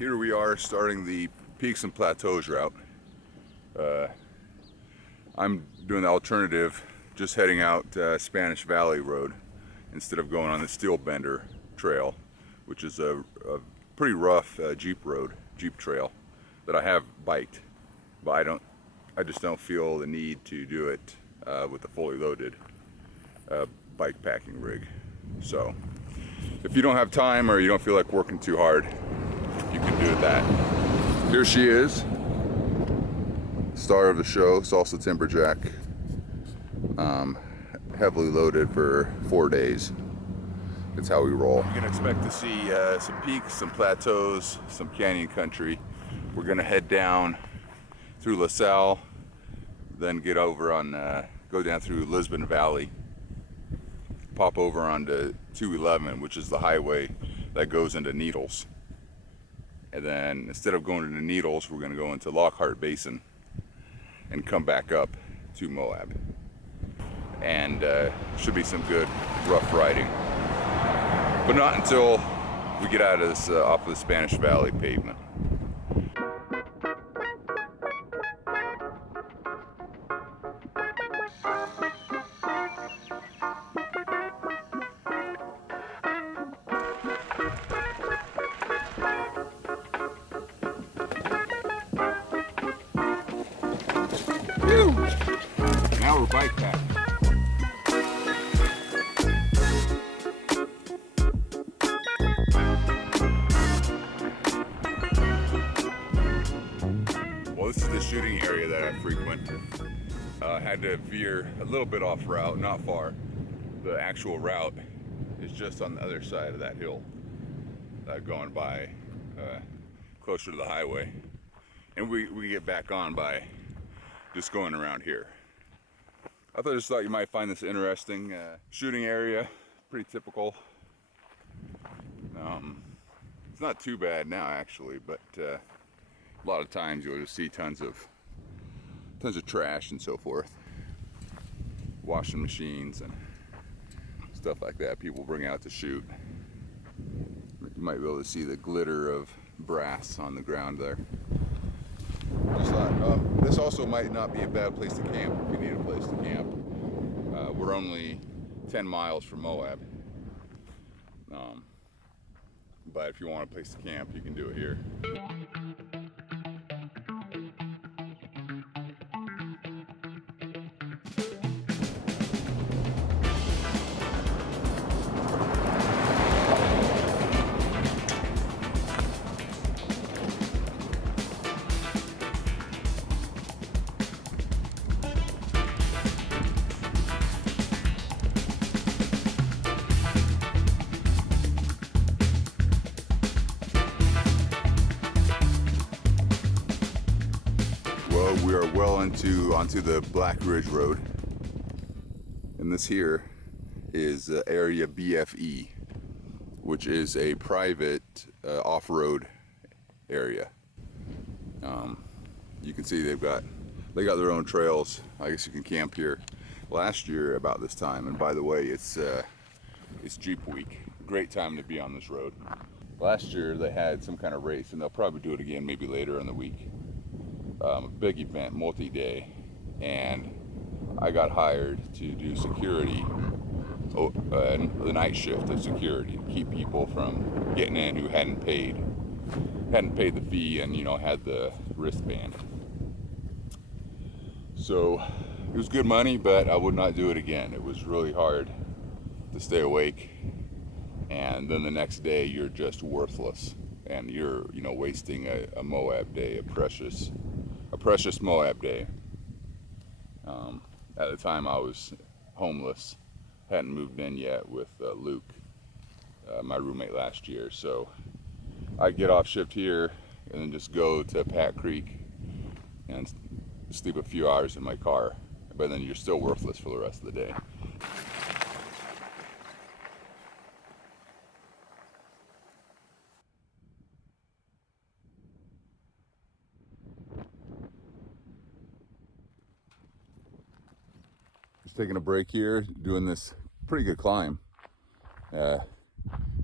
here we are starting the Peaks and Plateaus Route. I'm doing the alternative, just heading out Spanish Valley Road instead of going on the Steel Bender Trail, which is a pretty rough Jeep trail that I have biked, but I just don't feel the need to do it with a fully loaded bike packing rig. So if you don't have time or you don't feel like working too hard, you can do that. Here she is, star of the show, Salsa Timberjack, heavily loaded for 4 days. That's how we roll. You're gonna expect to see some peaks, some plateaus, some canyon country. We're gonna head down through La Salle, then get over on, go down through Lisbon Valley, pop over onto 211, which is the highway that goes into Needles. And then instead of going into Needles, we're gonna go into Lockhart Basin and come back up to Moab. And should be some good rough riding. But not until we get out of this, off of the Spanish Valley pavement. Whew. Now we're bike packing. Well, this is the shooting area that I frequent. Had to veer a little bit off route, not far. The actual route is just on the other side of that hill, going by closer to the highway. And we get back on by just going around here. I just thought you might find this interesting. Shooting area, pretty typical. It's not too bad now actually, but a lot of times you'll just see tons of trash and so forth. Washing machines and stuff like that people bring out to shoot. You might be able to see the glitter of brass on the ground there. Just thought, this also might not be a bad place to camp if you need a place to camp. We're only 10 miles from Moab. But if you want a place to camp, you can do it here. We are well onto the Black Ridge Road, and this here is area BFE, which is a private off-road area. You can see they got their own trails. I guess you can camp here. Last year about this time, and by the way, it's Jeep Week. Great time to be on this road. Last year they had some kind of race, and they'll probably do it again maybe later in the week. A big event, multi-day, and I got hired to do security, the night shift of security, to keep people from getting in who hadn't paid the fee and had the wristband. So it was good money, but I would not do it again. It was really hard to stay awake, and then the next day you're just worthless, and you're wasting a Moab day, a precious Moab day. At the time I was homeless, hadn't moved in yet with Luke, my roommate last year, so I get off shift here and then just go to Pat Creek and sleep a few hours in my car, but then you're still worthless for the rest of the day. Just taking a break here, doing this pretty good climb.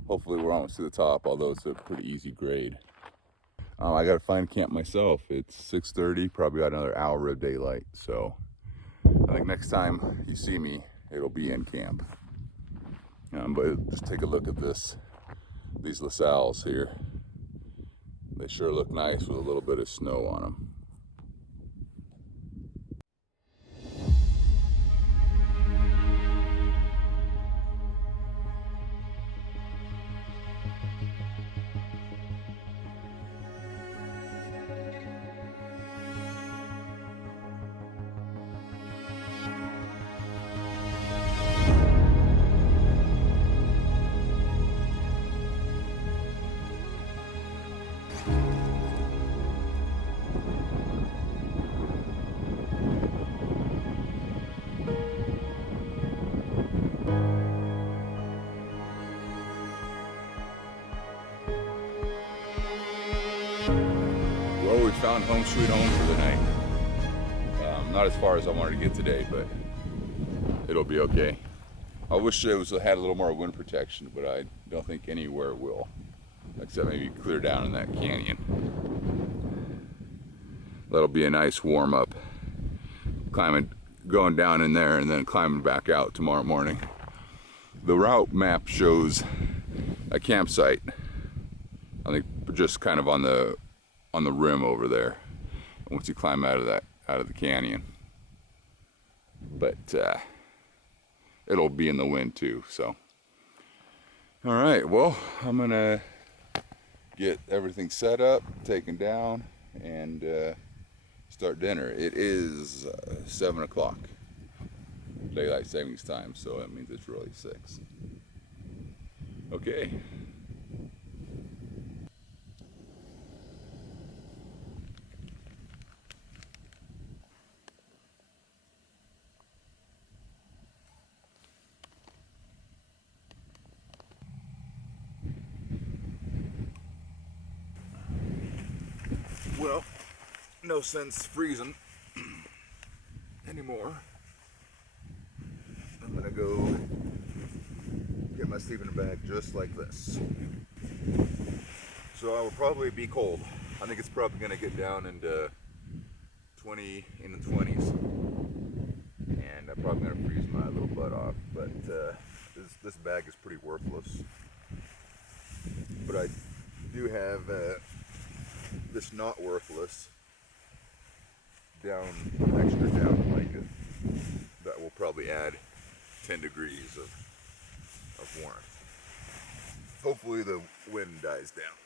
Hopefully we're almost to the top, although it's a pretty easy grade. I gotta find camp myself. It's 6:30, probably got another hour of daylight. So I think next time you see me, it'll be in camp. But just take a look at these LaSalles here. They sure look nice with a little bit of snow on them. Well, we found home sweet home for the night. Not as far as I wanted to get today, but it'll be okay. I wish it had a little more wind protection, but I don't think anywhere will, except maybe clear down in that canyon. That'll be a nice warm up. Going down in there and then climbing back out tomorrow morning. The route map shows a campsite, I think just kind of on the rim over there once you climb out of the canyon. But it'll be in the wind too, so. All right, well, I'm gonna get everything set up, taken down, and start dinner. It is 7 o'clock daylight savings time, so that means it's really 6. Okay. Well, no sense freezing anymore. I'm gonna go get my sleeping bag just like this. So I will probably be cold. I think it's probably gonna get down into in the 20s, and I'm probably gonna freeze my little butt off. But this bag is pretty worthless. But I do have this not worthless extra down blanket that will probably add 10 degrees of warmth. Hopefully the wind dies down.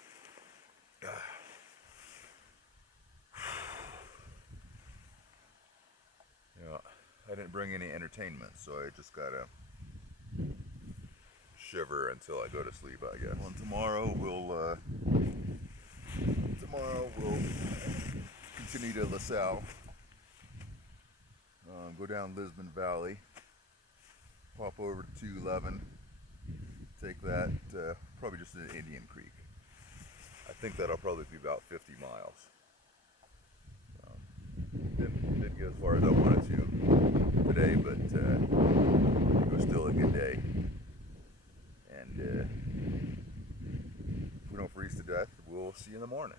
Yeah, I didn't bring any entertainment, so I just gotta shiver until I go to sleep, I guess. Well, tomorrow we'll continue to LaSalle, go down Lisbon Valley, pop over to 211, take that, probably just to Indian Creek. I think that'll probably be about 50 miles. Didn't get as far as I wanted to today, but it was still a good day. And if we don't freeze to death, we'll see you in the morning.